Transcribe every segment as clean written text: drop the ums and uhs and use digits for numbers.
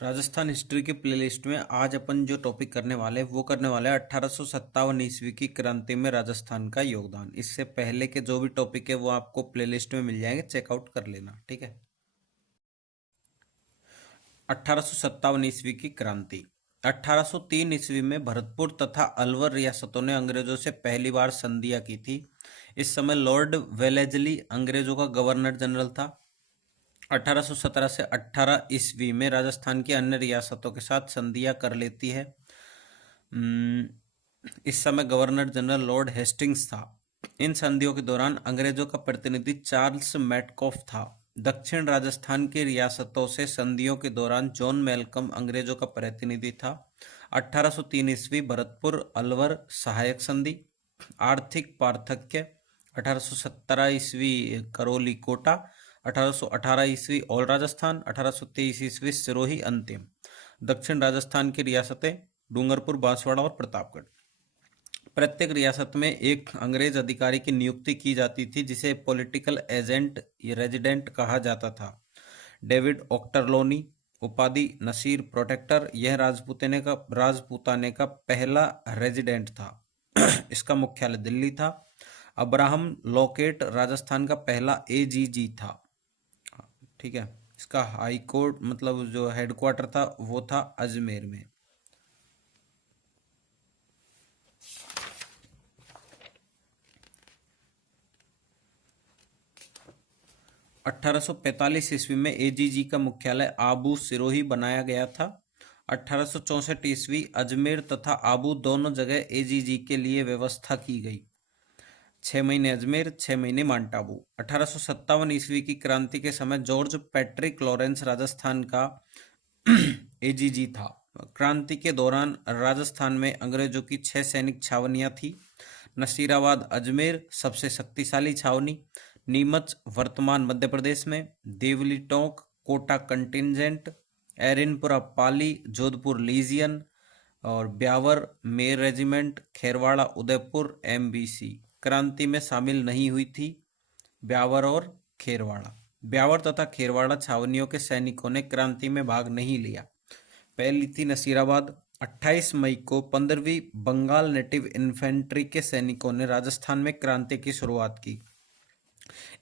Rajasthan history की playlist में आज अपन जो टॉपिक करने वाले हैं वो करने वाले हैं 1857 ईस्वी की क्रांति में राजस्थान का योगदान। इससे पहले के जो भी टॉपिक है वो आपको प्लेलिस्ट में मिल जाएंगे, चेकआउट कर लेना, ठीक है। 1857 ईस्वी की क्रांति। 1803 ईस्वी में भरतपुर तथा अलवर रियासतों ने अंग्रेजों से पहली बार संधियां की थी। इस समय लॉर्ड वेलेजली अंग्रेजों का गवर्नर जनरल था। 1817 से 18 ईस्वी में राजस्थान की अन्य रियासतों के साथ संधियां कर लेती है। इस समय गवर्नर जनरल लॉर्ड हेस्टिंग्स था। इन संधियों के दौरान अंग्रेजों का प्रतिनिधि चार्ल्स मैटकॉफ था। दक्षिण राजस्थान की रियासतों से संधियों के दौरान जॉन मेलकम अंग्रेजों का प्रतिनिधि था। 1803 ईस्वी भरतपुर अलवर सहायक संधि। आर्थिक पार्थक्य। 1817 ईस्वी करौली कोटा। 1818 ईस्वी ऑल राजस्थान। 1823 ईस्वी सिरोही अंतिम। दक्षिण राजस्थान की रियासतें डूंगरपुर, बांसवाड़ा और प्रतापगढ़। प्रत्येक रियासत में एक अंग्रेज अधिकारी की नियुक्ति की जाती थी जिसे पॉलिटिकल एजेंट रेजिडेंट कहा जाता था। डेविड ऑक्टरलोनी उपाधि नसीर प्रोटेक्टर, यह राजपूताने का पहला रेजिडेंट था। इसका मुख्यालय दिल्ली था। अब्राहम लॉकेट राजस्थान का पहला एजीजी था, ठीक है। इसका हाई कोर्ट मतलब जो हेडक्वार्टर था वो था अजमेर में। (1845) ईस्वी में एजीजी का मुख्यालय आबू सिरोही बनाया गया था। 1864 ईस्वी अजमेर तथा आबू दोनों जगह एजीजी के लिए व्यवस्था की गई। 6 महीने अजमेर, 6 महीने माउंट आबू। 1857 ईस्वी की क्रांति के समय जॉर्ज पैट्रिक लॉरेंस राजस्थान का एजीजी था। क्रांति के दौरान राजस्थान में अंग्रेजों की 6 सैनिक छावनियां थी। नसीराबाद अजमेर सबसे शक्तिशाली छावनी। नीमच वर्तमान मध्य प्रदेश में। देवली टोंक कोटा कंटिजेंट। एरिनपुरा पाली जोधपुर लीजियन और ब्यावर मेर रेजिमेंट। खेरवाड़ा उदयपुर एमबीसी क्रांति में शामिल नहीं हुई थी। ब्यावर और खेरवाड़ा, ब्यावर तथा खेरवाड़ा छावनियों के सैनिकों ने क्रांति में भाग नहीं लिया। पहली थी नसीराबाद। 28 मई को 15वीं बंगाल नेटिव इन्फेंट्री के सैनिकों ने राजस्थान में क्रांति की शुरुआत की।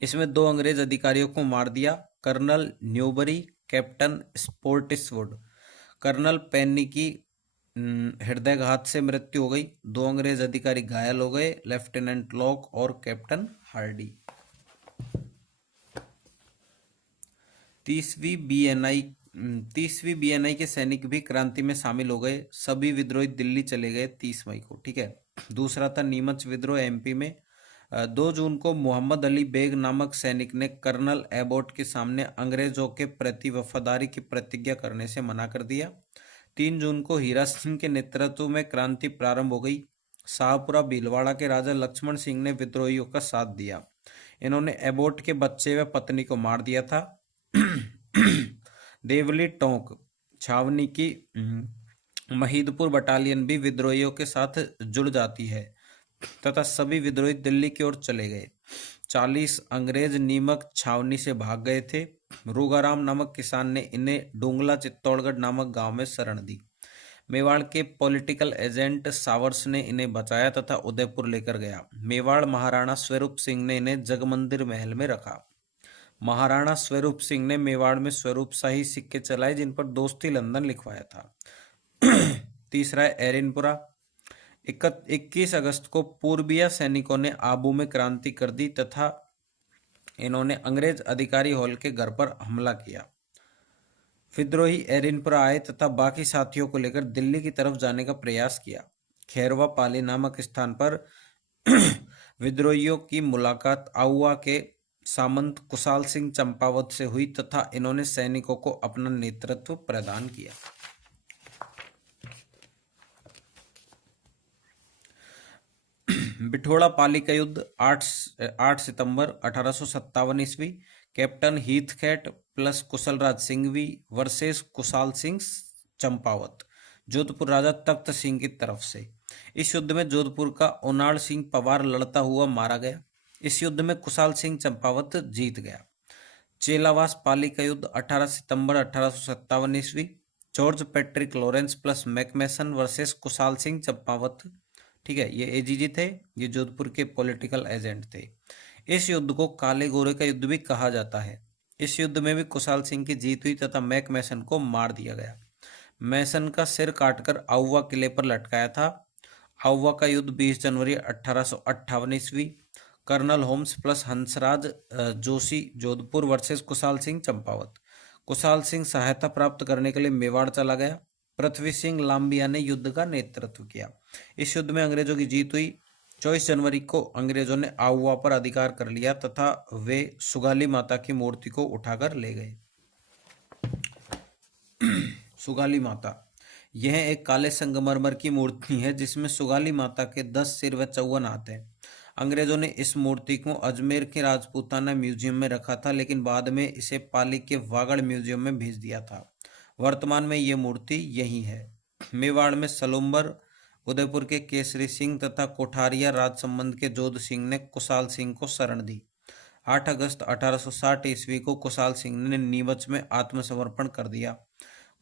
इसमें 2 अंग्रेज अधिकारियों को मार दिया, कर्नल न्यूबरी, कैप्टन स्पोर्टिसवुड। कर्नल पेनी की हृदयघात से मृत्यु हो गई। 2 अंग्रेज अधिकारी घायल हो गए, लेफ्टिनेंट लॉक और कैप्टन हार्डी। 30वीं बीएनआई के सैनिक भी क्रांति में शामिल हो गए। सभी विद्रोही दिल्ली चले गए 30 मई को, ठीक है। दूसरा था नीमच विद्रोह एमपी में। 2 जून को मोहम्मद अली बेग नामक सैनिक ने कर्नल एबोट के सामने अंग्रेजों के प्रति वफादारी की प्रतिज्ञा करने से मना कर दिया। 3 जून को हीरा सिंह के नेतृत्व में क्रांति प्रारंभ हो गई। शाहपुरा भीलवाड़ा के राजा लक्ष्मण सिंह ने विद्रोहियों का साथ दिया। इन्होंने एबोट के बच्चे व पत्नी को मार दिया था। देवली टोंक छावनी की महीदपुर बटालियन भी विद्रोहियों के साथ जुड़ जाती है तथा सभी विद्रोही दिल्ली की ओर चले गए। 40 अंग्रेज नीमक छावनी से भाग गए थे। रूगाराम नामक किसान ने इन्हें डोंगला चित्तौड़गढ़ नामक गांव में शरण दी। मेवाड़ के पॉलिटिकल एजेंट सावर्स ने इन्हें बचाया तथा उदयपुर लेकर गया। मेवाड़ महाराणा स्वरूप सिंह ने इन्हें जगमंदिर महल में रखा। महाराणा स्वरूप सिंह ने मेवाड़ में स्वरूप शाही सिक्के चलाए जिन पर दोस्ती लंदन लिखवाया था। तीसरा है एरिनपुरा। 21 अगस्त को पूर्बिया सैनिकों ने आबू में क्रांति कर दी तथा इन्होंने अंग्रेज अधिकारी हॉल के घर पर हमला किया। विद्रोही एरिनपुरा आए तथा बाकी साथियों को लेकर दिल्ली की तरफ जाने का प्रयास किया। खैरवा पाली नामक स्थान पर विद्रोहियों की मुलाकात आउआ के सामंत कुशाल सिंह चंपावत से हुई तथा इन्होंने सैनिकों को अपना नेतृत्व प्रदान किया। बिठोड़ा पाली का युद्ध 8 सितंबर 1857 ईस्वी। Captain Heathcote plus Kushalraj Singhvi versus Kushal Singh Champawat, Jodhpur राजा तख्त सिंह की तरफ से। इस युद्ध में जोधपुर का ओनाड़ सिंह पवार लड़ता हुआ मारा गया। इस युद्ध में कुशाल सिंह चंपावत जीत गया। चेलावास पाली का युद्ध 18 सितंबर 1857 ईस्वी। George Patrick Lawrence plus McMason versus Kushal Singh Champawat. ठीक है, ये एजीजी थे, ये जोधपुर के पॉलिटिकल एजेंट थे। इस युद्ध को काले गोरे का युद्ध भी कहा जाता है। इस युद्ध में भी कुशाल सिंह की जीत हुई तथा मैकमेसन को मार दिया गया। मैसन का सिर काटकर आउवा किले पर लटकाया था। आउवा का युद्ध 20 जनवरी 1858 ईस्वी। Colonel Holmes plus Hansraj Joshi Jodhpur versus Kushal Singh Champawat. Kushal Singh सहायता प्राप्त करने के लिए मेवाड़ चला गया। पृथ्वी सिंह लांबिया ने युद्ध का नेतृत्व किया। इस युद्ध में अंग्रेजों की जीत हुई। 24 जनवरी को अंग्रेजों ने आउवा पर अधिकार कर लिया तथा वे सुगाली माता की मूर्ति को उठाकर ले गए। सुगाली माता, यह एक काले संगमरमर की मूर्ति है जिसमें सुगाली माता के 10 सिर व 54 हाथ हैं। अंग्रेजों ने इस मूर्ति को अजमेर के राजपूताना म्यूजियम में रखा था, लेकिन बाद में इसे पाली के वागड़ म्यूजियम में भेज दिया था। वर्तमान में ये मूर्ति यही है। मेवाड़ में सलुम्बर, उदयपुर के केसरी सिंह तथा कोठारिया राजसंबंध के जोध सिंह ने कुशाल सिंह को शरण दी। 8 अगस्त 1860 ईस्वी को कुशाल सिंह ने नीमच में आत्मसमर्पण कर दिया।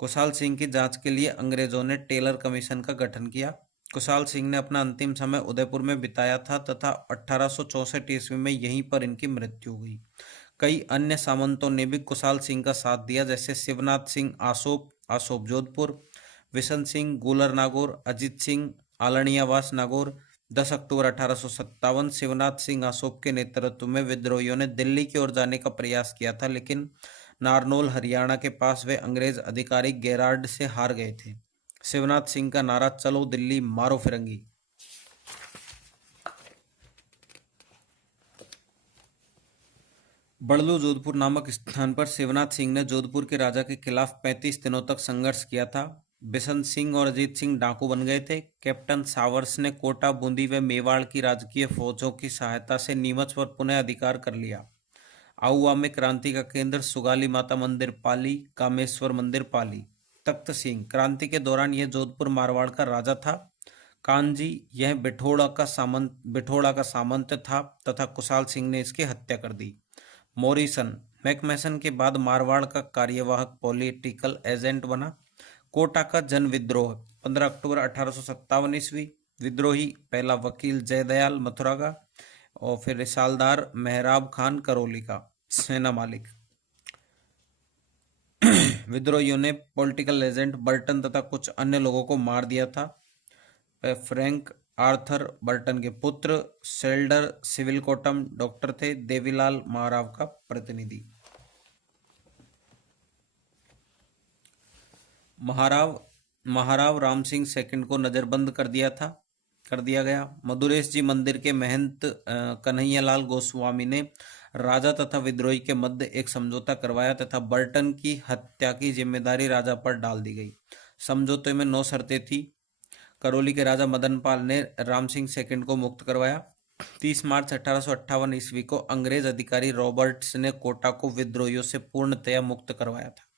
कुशाल सिंह की जांच के लिए अंग्रेजों ने टेलर कमीशन का गठन किया। कुशाल सिंह ने अपना अंतिम समय उदयपुर में बिताया था तथा 1864 ईस्वी में यहीं पर इनकी मृत्यु हुई। कई अन्य सामंतों ने भी कुशाल सिंह का साथ दिया, जैसे शिवनाथ सिंह आसोप जोधपुर, विशन सिंह गूलर नागौर, अजीत सिंह आलणियावास नागौर। 10 अक्टूबर 1857 शिवनाथ सिंह आसोप के नेतृत्व में विद्रोहियों ने दिल्ली की ओर जाने का प्रयास किया था, लेकिन नारनौल हरियाणा के पास वे अंग्रेज अधिकारी गेरार्ड से हार गए थे। शिवनाथ सिंह का नारा चलो दिल्ली मारो फिरंगी। बड़लू जोधपुर नामक स्थान पर शिवनाथ सिंह ने जोधपुर के राजा के खिलाफ 35 दिनों तक संघर्ष किया था। बिशन सिंह और अजीत सिंह डाकू बन गए थे। कैप्टन सावर्स ने कोटा, बूंदी व मेवाड़ की राजकीय फौजों की सहायता से नीमच पर पुनः अधिकार कर लिया। आउवा में क्रांति का केंद्र सुगाली माता मंदिर पाली, कामेश्वर मंदिर पाली। तख्त सिंह, क्रांति के दौरान यह जोधपुर मारवाड़ का राजा था। कांजी, यह बिठोड़ा का सामंत था तथा कुशाल सिंह ने इसकी हत्या कर दी। मॉरिसन, मैकमेसन के बाद मारवाड़ का कार्यवाहक पॉलिटिकल एजेंट बना। कोटा का जन विद्रोह 15 अक्टूबर 1857 ईस्वी। विद्रोही पहला वकील जयदयाल मथुरा का और फिर रिसालदार मेहराब खान करौली का सेना मालिक। विद्रोहियों ने पॉलिटिकल एजेंट बर्टन तथा कुछ अन्य लोगों को मार दिया था। फ्रैंक आर्थर बर्टन के पुत्र, सेल्डर सिविल कोटम डॉक्टर थे। देवीलाल महाराव का प्रतिनिधि। महाराव राम सिंह सेकंड को नजरबंद कर दिया गया। मधुरेश जी मंदिर के महंत कन्हैयालाल गोस्वामी ने राजा तथा विद्रोही के मध्य एक समझौता करवाया तथा बर्टन की हत्या की जिम्मेदारी राजा पर डाल दी गई। समझौते में 9 शर्तें थी। करौली के राजा मदनपाल ने राम सिंह सेकंड को मुक्त करवाया। 30 मार्च 1858 ईस्वी को अंग्रेज अधिकारी रॉबर्ट्स ने कोटा को विद्रोहियों से पूर्णतया मुक्त करवाया था।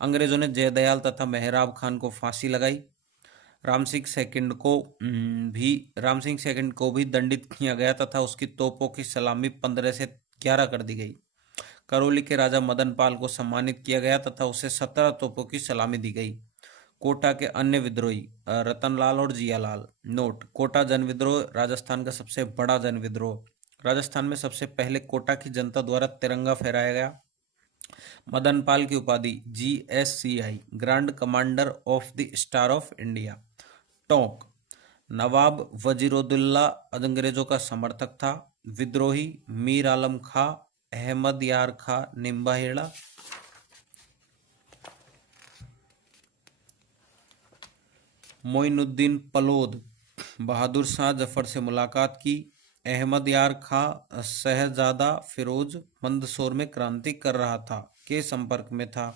अंग्रेजों ने जयदयाल तथा मेहराब खान को फांसी लगाई। राम सिंह सेकंड को भी दंडित किया गया तथा उसकी तोपों की सलामी 15 से 11 कर दी गई। करौली के राजा मदनपाल को सम्मानित किया गया तथा उसे 17 तोपों की सलामी दी गई। कोटा के अन्य विद्रोही रतनलाल और जियालाल। नोट: कोटा जन विद्रोह राजस्थान का सबसे बड़ा जन विद्रोह। राजस्थान में सबसे पहले कोटा की जनता द्वारा तिरंगा फहराया गया। मदनपाल की उपाधि GSCI, Grand Commander of the Star of India. Tonk: Nawab Waziruddaula अंग्रेजों का समर्थक था। विद्रोही: मीर आलम खां, अहमद यार खां निम्बाहेड़ा। मोइनुद्दीन पलोद, बहादुर शाह जफर से मुलाकात की। अहमद यार खां शहजादा फिरोज मंदसौर में क्रांति कर रहा था के संपर्क में था।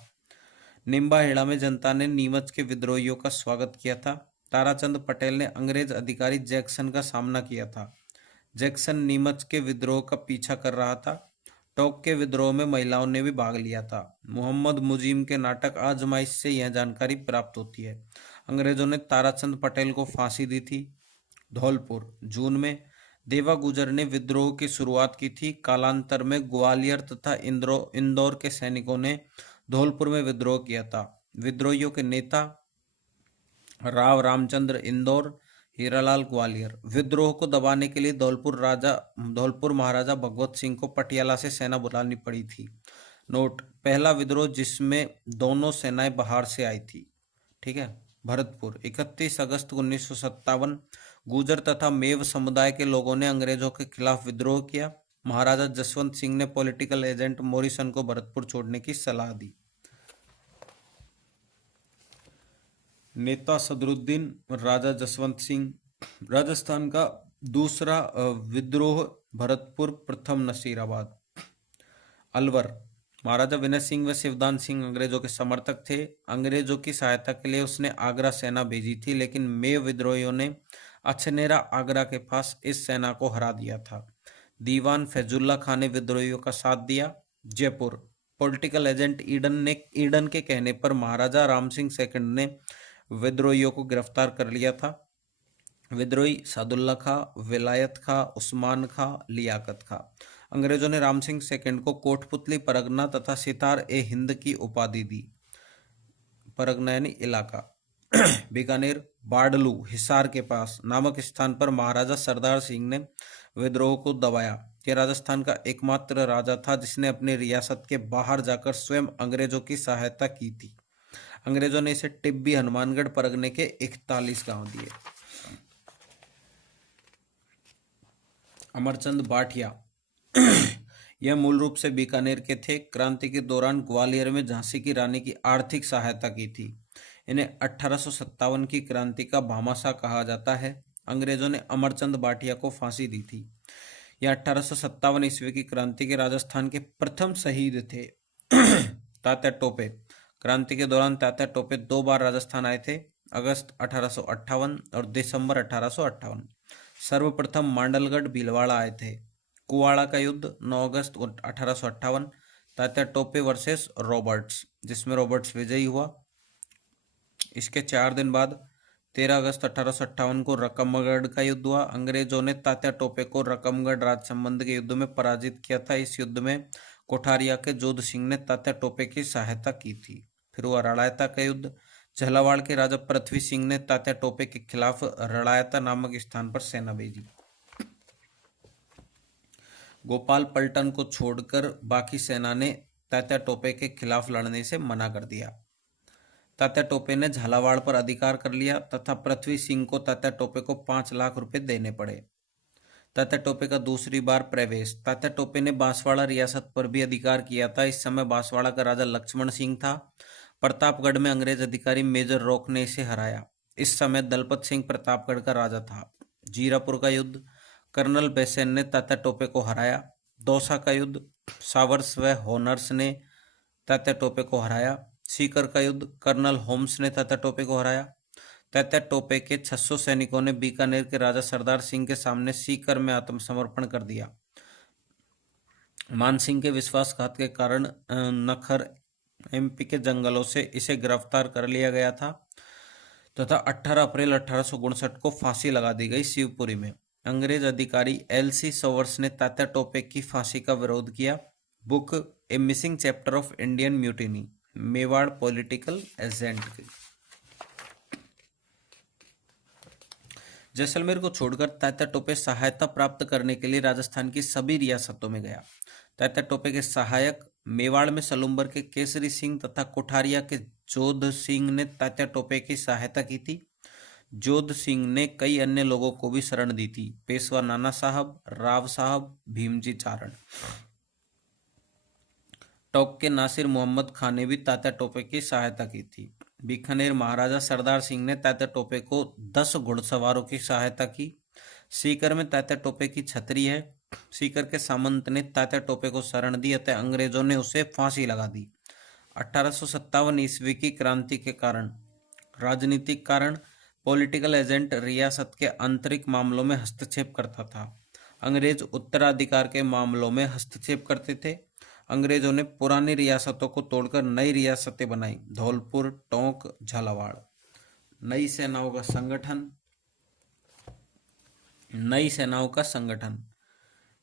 निम्बाहेड़ा में जनता ने नीमच के विद्रोहियों का स्वागत किया था। ताराचंद पटेल ने अंग्रेज अधिकारी जैक्सन का सामना किया था। जैक्सन नीमच के विद्रोह का पीछा कर रहा था। टोंक के विद्रोह में महिलाओं ने भी भाग लिया था। मोहम्मद मुजीम के नाटक आजमाइश से यह जानकारी प्राप्त होती है। अंग्रेजों ने ताराचंद पटेल को फांसी दी थी। धौलपुर: जून में देवा गुजर ने विद्रोह की शुरुआत की थी। कालांतर में ग्वालियर तथा इंदौर के सैनिकों ने धौलपुर में विद्रोह किया था। विद्रोहियों के नेता राव रामचंद्र इंदौर, हीरालाल ग्वालियर। विद्रोह को दबाने के लिए धौलपुर महाराजा भगवत सिंह को पटियाला से सेना बुलानी पड़ी थी। नोट: पहला विद्रोह जिसमें दोनों सेनाएं बाहर से आई थी। ठीक है। भरतपुर 31 अगस्त 1957 गुर्जर तथा मेव समुदाय के लोगों ने अंग्रेजों के खिलाफ विद्रोह किया। महाराजा जसवंत सिंह ने पॉलिटिकल एजेंट मॉरिसन को भरतपुर छोड़ने की सलाह दी। नेता सदरुद्दीन, राजा जसवंत सिंह। राजस्थान का दूसरा विद्रोह भरतपुर, प्रथम नसीराबाद। अलवर, महाराजा विनय सिंह व शिवदान सिंह अंग्रेजों के समर्थक थे। अंग्रेजों की सहायता के लिए उसने आगरा सेना भेजी थी, लेकिन मेव विद्रोहियों ने अछनेरा आगरा के पास इस सेना को हरा दिया था। दीवान फैजुल्ला खान ने विद्रोहियों का साथ दिया। जयपुर, पॉलिटिकल एजेंट ईडन के कहने पर महाराजा राम सिंह सेकंड ने विद्रोहियों को गिरफ्तार कर लिया था। विद्रोही सादुल्ला खां, विलायत खां, उस्मान खां, लियाकत खां। अंग्रेजों ने राम सिंह सेकंड को कोटपुतली परगना तथा सितार ए हिंद की उपाधि दी। परगना यानी इलाका। बीकानेर, बाडलू, हिसार के पास नामक स्थान पर महाराजा सरदार सिंह ने विद्रोह को दबाया। यह राजस्थान का एकमात्र राजा था जिसने अपनी रियासत के बाहर जाकर स्वयं अंग्रेजों की सहायता की थी। अंग्रेजों ने इसे टिब्बी हनुमानगढ़ परगने के 41 गांव दिए। अमरचंद भाटिया यह मूल रूप से बीकानेर के थे। क्रांति के दौरान ग्वालियर में झांसी की रानी की आर्थिक सहायता की थी। इन्हें 1857 की क्रांति का भामाशाह कहा जाता है। अंग्रेजों ने अमरचंद भाटिया को फांसी दी थी। यह 1857 ईस्वी की क्रांति के राजस्थान के प्रथम शहीद थे। तात्या टोपे, क्रांति के दौरान तात्या टोपे 2 बार राजस्थान आए थे, अगस्त 1858 और दिसंबर 1858। सर्वप्रथम मांडलगढ़ भीलवाड़ा आए थे। कुवाड़ा का युद्ध 9 अगस्त 1858, तात्या टोपे वर्सेस रॉबर्ट्स, जिसमें रॉबर्ट्स विजयी हुआ। इसके 4 दिन बाद 13 अगस्त 1858 को रकमगढ़ का युद्ध हुआ। अंग्रेजों ने तात्या टोपे को रकमगढ़ राजसंबंध के युद्ध में पराजित किया था। इस युद्ध में कोठारिया के जोध सिंह ने तात्या टोपे की सहायता की थी। फिर हुआ रड़ायता का युद्ध। झालावाड़ के राजा पृथ्वी सिंह ने तात्या टोपे के खिलाफ रड़ायता नामक स्थान पर सेना भेजी। गोपाल पलटन को छोड़कर बाकी सेना ने तात्या टोपे के खिलाफ लड़ने से मना कर दिया। तात्या टोपे ने झालावाड़ पर अधिकार कर लिया तथा पृथ्वी सिंह को तात्या टोपे को 5 लाख रुपए देने पड़े। तात्या टोपे का दूसरी बार प्रवेश। तात्या टोपे ने बांसवाड़ा रियासत पर भी अधिकार किया था। इस समय बांसवाड़ा का राजा लक्ष्मण सिंह था। प्रतापगढ़ में अंग्रेज अधिकारी मेजर रॉक ने इसे हराया। इस समय दलपत सिंह प्रतापगढ़ का राजा था। जीरापुर का युद्ध, कर्नल बेसेन ने तात्या टोपे को हराया। दौसा का युद्ध, सावर्स व होनर्स ने तात्या टोपे को हराया। सीकर का युद्ध, कर्नल होम्स ने तात्या टोपे को हराया। तात्या टोपे के 600 सैनिकों ने बीकानेर के राजा सरदार सिंह के सामने सीकर में आत्मसमर्पण कर दिया। मान सिंह के विश्वासघात के कारण नखर एमपी के जंगलों से इसे गिरफ्तार कर लिया गया था तथा 18 अप्रैल 1859 को फांसी लगा दी गई शिवपुरी में। अंग्रेज अधिकारी एलसी सवर्स ने तात्या टोपे की फांसी का विरोध किया। Book A missing chapter of Indian mutiny, Mewar political agent की। जैसलमेर को छोड़कर तात्या टोपे सहायता प्राप्त करने के लिए राजस्थान की सभी रियासतों में गया। तात्या टोपे के सहायक मेवाड़ में सलूम्बर के केसरी सिंह तथा कोठारिया के जोध सिंह ने तात्या टोपे की सहायता की थी। जोध सिंह ने कई अन्य लोगों को भी शरण दी थी। पेशवा नाना साहब, राव साहब, भीमजी चारण। टोंक के नासिर मोहम्मद खान ने भी तात्या टोपे की सहायता की थी। बीकानेर महाराजा सरदार सिंह ने तात्या टोपे को 10 घुड़सवारों की सहायता की। सीकर में तात्या टोपे की छतरी है। सीकर के सामंत ने तात्या टोपे को शरण दी अतः अंग्रेजों ने उसे फांसी लगा दी। 1857 ईस्वी की क्रांति के कारण, राजनीतिक कारण, पॉलिटिकल एजेंट रियासत के आंतरिक मामलों में हस्तक्षेप करता था। अंग्रेज उत्तराधिकार के मामलों में हस्तक्षेप करते थे। अंग्रेजों ने पुरानी रियासतों को तोड़कर नई रियासतें बनाई। धौलपुर, टोंक, झालावाड़। नई सेनाओं का संगठन।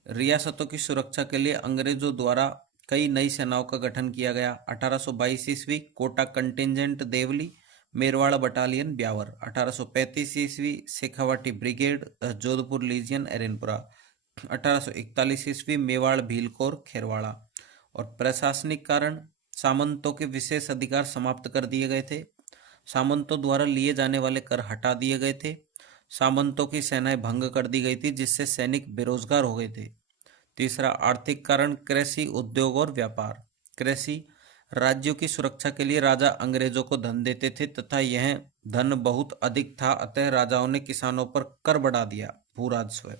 रियासतों की सुरक्षा के लिए अंग्रेजों द्वारा कई नई सेनाओं का गठन किया गया। 1822 ईस्वी कोटा कंटिजेंट देवली, मेरवाड़ा बटालियन ब्यावर। 1835 ईस्वी शेखावाटी ब्रिगेड, जोधपुर लीजियन एरनपुरा। 1841 ईस्वी मेवाड़ भीलकोर खेरवाड़ा। और प्रशासनिक कारण, सामंतों के विशेष अधिकार समाप्त कर दिए गए थे। सामंतों द्वारा लिए जाने वाले कर हटा दिए गए थे। सामंतों की सेनाएं भंग कर दी गई थी, जिससे सैनिक बेरोजगार हो गए थे। तीसरा आर्थिक कारण, कृषि, उद्योग और व्यापार। कृषि, राज्यों की सुरक्षा के लिए राजा अंग्रेजों को धन देते थे तथा यह धन बहुत अधिक था, अतः राजाओं ने किसानों पर कर बढ़ा दिया, भू राजस्व।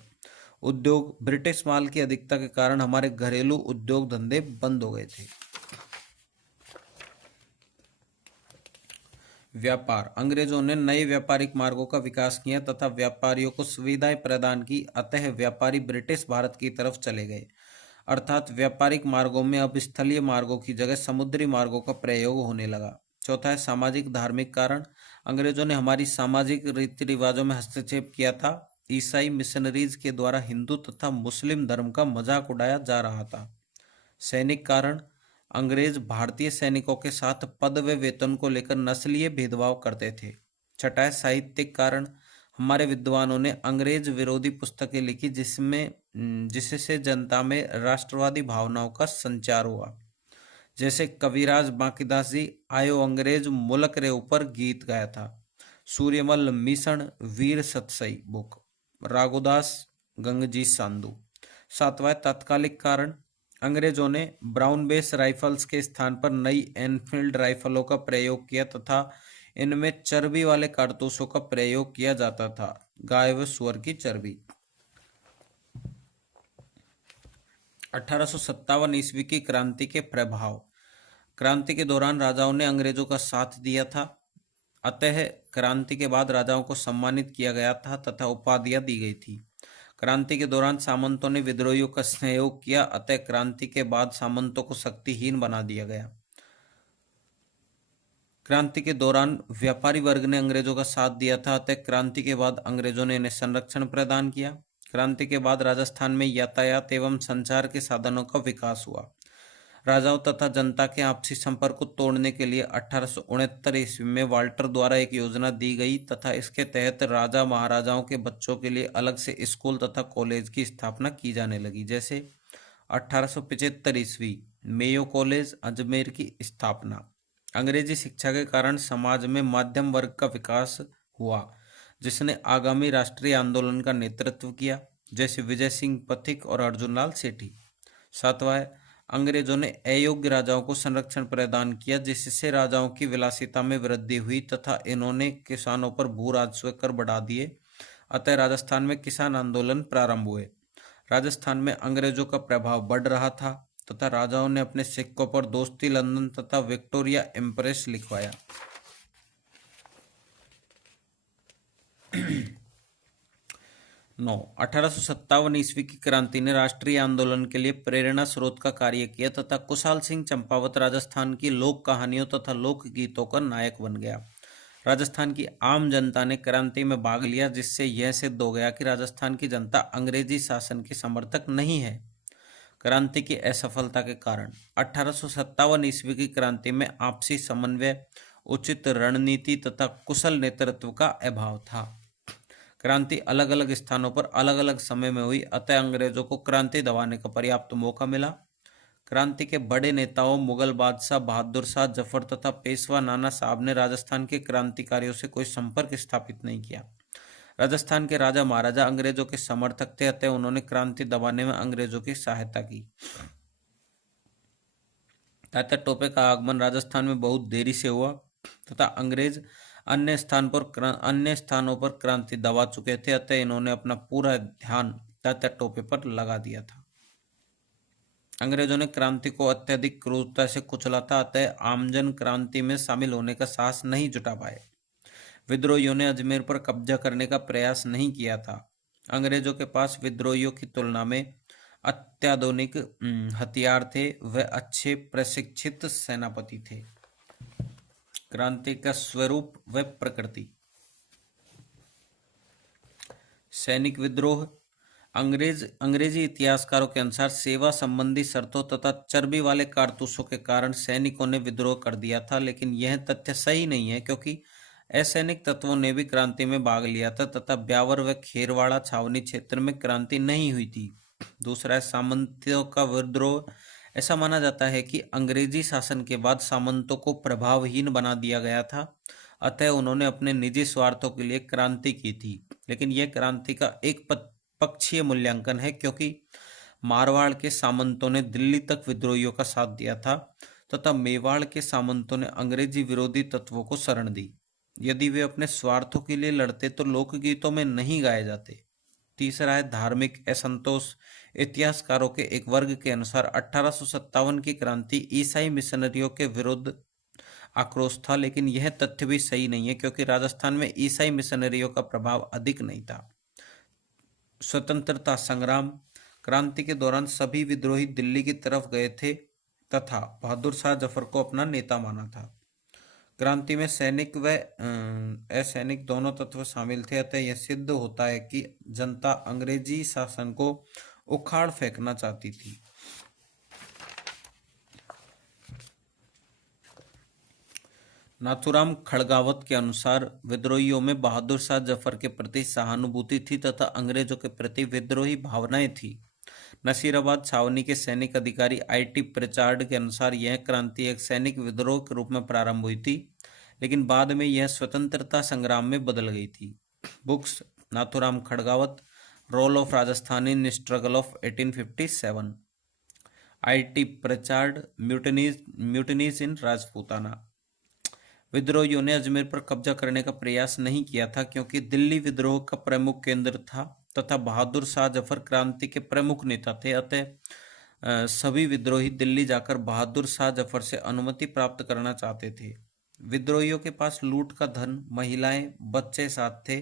उद्योग, ब्रिटिश माल की अधिकता के कारण हमारे घरेलू उद्योग धंधे बंद हो गए थे। व्यापार, अंग्रेजों ने नए व्यापारिक मार्गों का विकास किया तथा व्यापारियों को सुविधाएं प्रदान की, अतः व्यापारी ब्रिटिश भारत की तरफ चले गए। अर्थात व्यापारिक मार्गों में अब स्थलीय मार्गों की जगह समुद्री मार्गों का प्रयोग होने लगा। चौथा है सामाजिक धार्मिक कारण, अंग्रेजों ने हमारी सामाजिक रीति रिवाजों में हस्तक्षेप किया था। ईसाई मिशनरीज के द्वारा हिंदू तथा मुस्लिम धर्म का मजाक उड़ाया जा रहा था। सैनिक कारण, अंग्रेज भारतीय सैनिकों के साथ पद व वेतन को लेकर नस्लीय भेदभाव करते थे। छठा है साहित्यिक कारण, हमारे विद्वानों ने अंग्रेज विरोधी पुस्तकें लिखी जिससे जनता में राष्ट्रवादी भावनाओं का संचार हुआ। जैसे कविराज बांकीदास जी आयो अंग्रेज मुलक रे ऊपर गीत गाया था। सूर्यमल मिशन वीर सतसई बुक, राघुदास गंगजी सांधु। सातवां तात्कालिक कारण, अंग्रेजों ने ब्राउन बेस राइफल्स के स्थान पर नई एनफील्ड राइफलों का प्रयोग किया तथा इनमें चर्बी वाले कारतूसों का प्रयोग किया जाता था, गाय व सुअर की चर्बी। 1857 ईस्वी की क्रांति के प्रभाव, क्रांति के दौरान राजाओं ने अंग्रेजों का साथ दिया था, अतः क्रांति के बाद राजाओं को सम्मानित किया गया था तथा उपाधियां दी गई थी। क्रांति के दौरान सामंतों ने विद्रोहियों का सहयोग किया, अतः क्रांति के बाद सामंतों को शक्तिहीन बना दिया गया। क्रांति के दौरान व्यापारी वर्ग ने अंग्रेजों का साथ दिया था, अतः क्रांति के बाद अंग्रेजों ने इन्हें संरक्षण प्रदान किया। क्रांति के बाद राजस्थान में यातायात एवं संचार के साधनों का विकास हुआ। राजाओं तथा जनता के आपसी संपर्क को तोड़ने के लिए 1869 ईस्वी में वाल्टर द्वारा एक योजना दी गई तथा इसके तहत राजा महाराजाओं के बच्चों के लिए अलग से स्कूल तथा कॉलेज की स्थापना की जाने लगी। जैसे 1875 ईस्वी मेयो कॉलेज अजमेर की स्थापना। अंग्रेजी शिक्षा के कारण समाज में मध्यम वर्ग का विकास हुआ, जिसने आगामी राष्ट्रीय आंदोलन का नेतृत्व किया, जैसे विजय सिंह पथिक और अर्जुनलाल सेठी। सातवां, अंग्रेजों ने अयोग्य राजाओं को संरक्षण प्रदान किया, जिससे राजाओं की विलासिता में वृद्धि हुई तथा इन्होंने किसानों पर भू राजस्व कर बढ़ा दिए, अतः राजस्थान में किसान आंदोलन प्रारंभ हुए। राजस्थान में अंग्रेजों का प्रभाव बढ़ रहा था तथा राजाओं ने अपने सिक्कों पर दोस्ती लंदन तथा विक्टोरिया एम्प्रेस लिखवाया। 1857 ईस्वी की क्रांति ने राष्ट्रीय आंदोलन के लिए प्रेरणा स्रोत का कार्य किया तथा कुशाल सिंह चंपावत राजस्थान की लोक कहानियों तथा लोक गीतों का नायक बन गया। राजस्थान की आम जनता ने क्रांति में भाग लिया, जिससे यह सिद्ध हो गया कि राजस्थान की जनता अंग्रेजी शासन की समर्थक नहीं है। क्रांति की असफलता के कारण, 1857 ईस्वी की क्रांति में आपसी समन्वय, उचित रणनीति तथा कुशल नेतृत्व का अभाव था। क्रांति अलग अलग स्थानों पर अलग अलग समय में हुई, अतः अंग्रेजों को क्रांति दबाने का पर्याप्त मौका मिला। क्रांति के बड़े नेताओं मुगल बादशाह बहादुर शाह जफर तथा पेशवा नाना साहब ने राजस्थान के क्रांतिकारियों से कोई संपर्क स्थापित नहीं किया। राजस्थान के राजा महाराजा अंग्रेजों के समर्थक थे, अतः उन्होंने क्रांति दबाने में अंग्रेजों की सहायता की। तात्या टोपे का आगमन राजस्थान में बहुत देरी से हुआ तथा अंग्रेज अन्य स्थानों पर क्रांति दबा चुके थे, अतः इन्होंने अपना पूरा ध्यान तात्या टोपे पर लगा दिया था। अंग्रेजों ने क्रांति को अत्यधिक क्रूरता से कुचला था, अतः आमजन क्रांति में शामिल होने का साहस नहीं जुटा पाए। विद्रोहियों ने अजमेर पर कब्जा करने का प्रयास नहीं किया था। अंग्रेजों के पास विद्रोहियों की तुलना में अत्याधुनिक हथियार थे, वे अच्छे प्रशिक्षित सेनापति थे। क्रांति का स्वरूप व प्रकृति। सैनिक विद्रोह, अंग्रेजी इतिहासकारों के अनुसार सेवा संबंधी शर्तों तथा चर्बी वाले कारतूसों के कारण सैनिकों ने विद्रोह कर दिया था, लेकिन यह तथ्य सही नहीं है क्योंकि असैनिक तत्वों ने भी क्रांति में भाग लिया था तथा ब्यावर व खेरवाड़ा छावनी क्षेत्र में क्रांति नहीं हुई थी। दूसरा है सामंतियों का विद्रोह। ऐसा माना जाता है कि अंग्रेजी शासन के बाद सामंतों को प्रभावहीन बना दिया गया था, अतः उन्होंने अपने निजी स्वार्थों के लिए क्रांति की थी। लेकिन यह क्रांति का एक पक्षीय मूल्यांकन है क्योंकि मारवाड़ के सामंतों ने दिल्ली तक विद्रोहियों का साथ दिया था तथा मेवाड़ के सामंतों ने अंग्रेजी विरोधी तत्वों को शरण दी। यदि वे अपने स्वार्थों के लिए लड़ते तो लोकगीतों में नहीं गाए जाते। तीसरा है धार्मिक असंतोष। इतिहासकारों के एक वर्ग के अनुसार 1857 की क्रांति ईसाई मिशनरियों के विरुद्ध आक्रोश था, लेकिन यह तथ्य भी सही नहीं है क्योंकि राजस्थान में ईसाई मिशनरियों का प्रभाव अधिक नहीं था। स्वतंत्रता संग्राम। क्रांति के दौरान सभी विद्रोही दिल्ली की तरफ गए थे तथा बहादुर शाह जफर को अपना नेता माना था। क्रांति में सैनिक व असैनिक दोनों तत्व शामिल थे, अतः यह सिद्ध होता है कि जनता अंग्रेजी शासन को उखाड़ फेंकना चाहती थी। नाथूराम खड़गावत के अनुसार विद्रोहियों में बहादुर शाह जफर के प्रति सहानुभूति थी तथा अंग्रेजों के प्रति विद्रोही भावनाएं थी। नसीराबाद छावनी के सैनिक अधिकारी आई.टी. प्रिचार्ड के अनुसार यह क्रांति एक सैनिक विद्रोह के रूप में प्रारंभ हुई थी, लेकिन बाद में यह स्वतंत्रता संग्राम में बदल गई थी। Books Nathuram Khadgawat, role of Rajasthan in struggle of 1857, I T. Prichard, mutinies in Rajputana. विद्रोहियों ने अजमेर पर कब्जा करने का प्रयास नहीं किया था क्योंकि दिल्ली विद्रोह का प्रमुख केंद्र था तथा बहादुर शाह जफर क्रांति के प्रमुख नेता थे, अतः सभी विद्रोही दिल्ली जाकर बहादुर शाह जफर से अनुमति प्राप्त करना चाहते थे। विद्रोहियों के पास लूट का धन, महिलाएं, बच्चे साथ थे,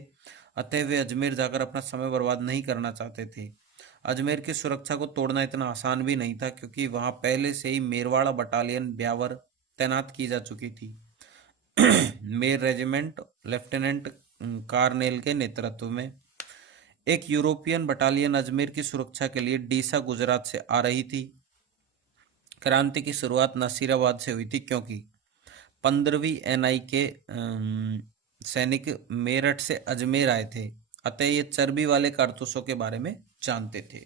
अतः वे अजमेर जाकर अपना समय बर्बाद नहीं करना चाहते थे। अजमेर की सुरक्षा को तोड़ना इतना आसान भी नहीं था क्योंकि वहां पहले से ही मेरवाड़ा बटालियन ब्यावर तैनात की जा चुकी थी। मेर रेजिमेंट लेफ्टिनेंट कार्नेल के नेतृत्व में एक यूरोपियन बटालियन अजमेर की सुरक्षा के लिए डीसा गुजरात से आ रही थी। क्रांति की शुरुआत नसीराबाद से हुई थी क्योंकि 15वीं एनआई के सैनिक मेरठ से अजमेर आए थे, अतः ये चर्बी वाले कारतूसों के बारे में जानते थे।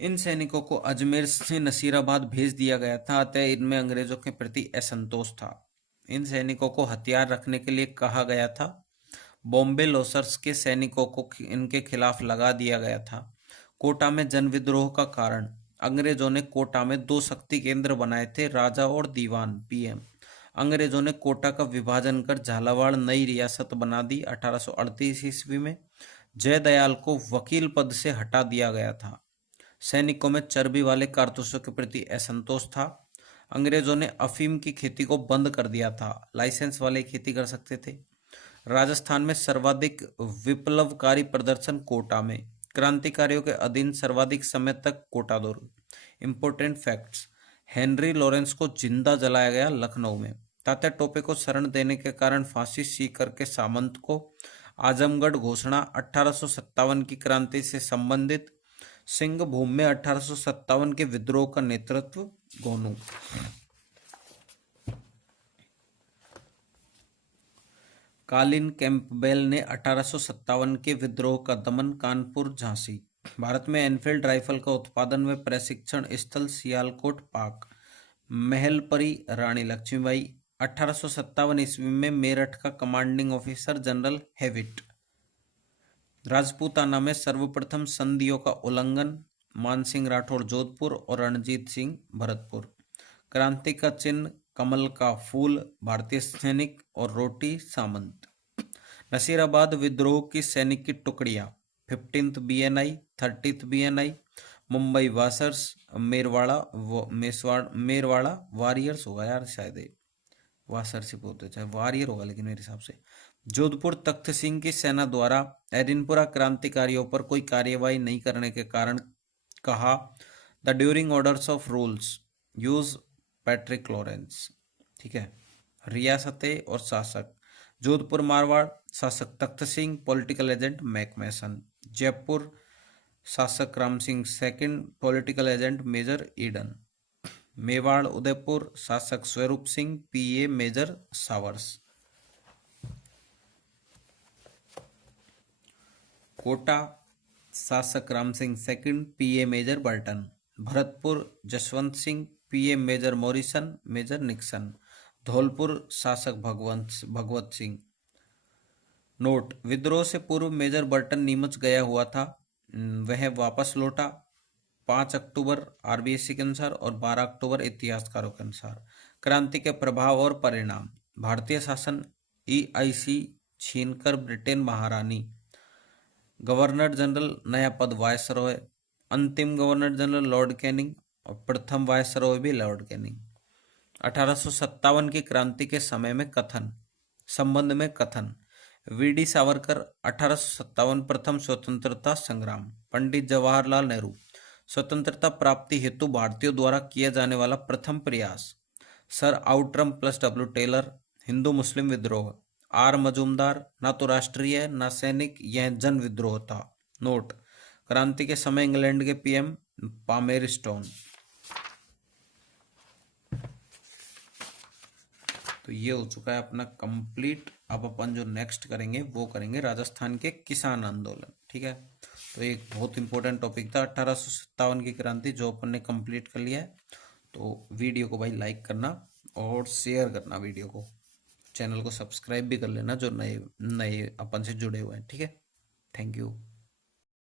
इन सैनिकों को अजमेर से नसीराबाद भेज दिया गया था, अतः इनमें अंग्रेजों के प्रति असंतोष था। इन सैनिकों को हथियार रखने के लिए कहा गया था। बॉम्बे लोसर्स के सैनिकों को इनके खिलाफ लगा दिया गया था। कोटा में जन विद्रोह का कारण अंग्रेजों ने कोटा में 2 शक्ति केंद्र बनाए थे, राजा और दीवान पीएम। अंग्रेजों ने कोटा का विभाजन कर झालावाड़ नई रियासत बना दी। 1838 ईस्वी में जयदयाल को वकील पद से हटा दिया गया था। सैनिकों में चर्बी वाले कारतूसों के प्रति असंतोष था। अंग्रेजों ने अफीम की खेती को बंद कर दिया था, लाइसेंस वाले खेती कर सकते थे। राजस्थान में सर्वाधिक विप्लवकारी प्रदर्शन कोटा में। क्रांतिकारियों के अधीन सर्वाधिक समय तक कोटा दुर्ग। इंपोर्टेंट फैक्ट्स: हेनरी लॉरेंस को जिंदा जलाया गया लखनऊ में। तात्या टोपे को शरण देने के कारण फांसी सीकर के सामंत को आजमगढ़ घोषणा। 1857 की क्रांति से संबंधित सिंहभूम में 1857 के विद्रोह का नेतृत्व गोनू। कालिन कैंपबेल ने 1857 के विद्रोह का दमन। कानपुर, झांसी। भारत में एनफील्ड राइफल का उत्पादन व प्रशिक्षण स्थल सियालकोट, पाक। महलपरी, रानी लक्ष्मीबाई। 1857 ईस्वी में मेरठ का commanding officer general Hewitt. Rajputana में सर्वप्रथम संधियों का उल्लंघन। मानसिंह राठौड़, जोधपुर और रणजीत सिंह, भरतपुर। क्रांति का चिन्ह कमल का फूल, भारतीय सैनिक और रोटी, सामंत। नसीराबाद विद्रोह की सैनिक की टुकड़ियां: 15th BNI, 30th BNI, Mumbai वासर्स, मेरवाड़ा वॉरियर्स होगा यार, शायद वासरशिप होते चाहे वॉरियर होगा, लेकिन मेरे हिसाब से। जोधपुर तख्त सिंह की सेना द्वारा एडिनपुरा क्रांतिकारियों पर कोई कार्यवाही नहीं करने के कारण कहा the during orders of rules use Patrick Lawrence. ठीक है। रियासतें और शासक: जोधपुर मारवाड़, शासक Takht Singh, political agent McMason. Jaipur, शासक Ram Singh second, political agent major Eden. Mewar Udaipur, शासक Swaroop Singh, PA major Showers. Kota, शासक Ram Singh second, PA major Burton. Bharatpur, Jaswant Singh, PA major Morrison, major Nixon. Dholpur, शासक भगवत सिंह। नोट: विद्रोह से पूर्व मेजर बर्टन नीमच गया हुआ था, वह वापस लौटा 5 अक्टूबर आरबीएससी के अनुसार और 12 अक्टूबर इतिहासकारों के अनुसार। क्रांति के प्रभाव और परिणाम: भारतीय शासन, ईआईसी छीनकर ब्रिटेन महारानी। गवर्नर जनरल नया पद वायसरॉय। अंतिम गवर्नर जनरल लॉर्ड कैनिंग और प्रथम वायसरॉय भी लॉर्ड कैनिंग। 1857 की क्रांति के समय में कथन, संबंध में कथन। वीडी सावरकर 1857 प्रथम स्वतंत्रता संग्राम। पंडित जवाहरलाल नेहरू स्वतंत्रता प्राप्ति हेतु भारतीयों द्वारा किया जाने वाला प्रथम प्रयास। Sir Outram plus W Taylor हिंदू मुस्लिम विद्रोह। आर मजूमदार ना तो राष्ट्रीय ना सैनिक, यह जन विद्रोह था। नोट: क्रांति के समय इंग्लैंड के पीएम पामेरस्टोन। तो ये हो चुका है अपना कंप्लीट। अब अपन जो नेक्स्ट करेंगे वो करेंगे राजस्थान के किसान आंदोलन। ठीक है, तो एक बहुत इंपॉर्टेंट टॉपिक था 1857 की क्रांति, जो अपन ने कंप्लीट कर लिया है। तो वीडियो को भाई लाइक करना और शेयर करना वीडियो को। चैनल को सब्सक्राइब भी कर लेना जो नए नए अपन से जुड़े हुए हैं। ठीक है, थैंक यू।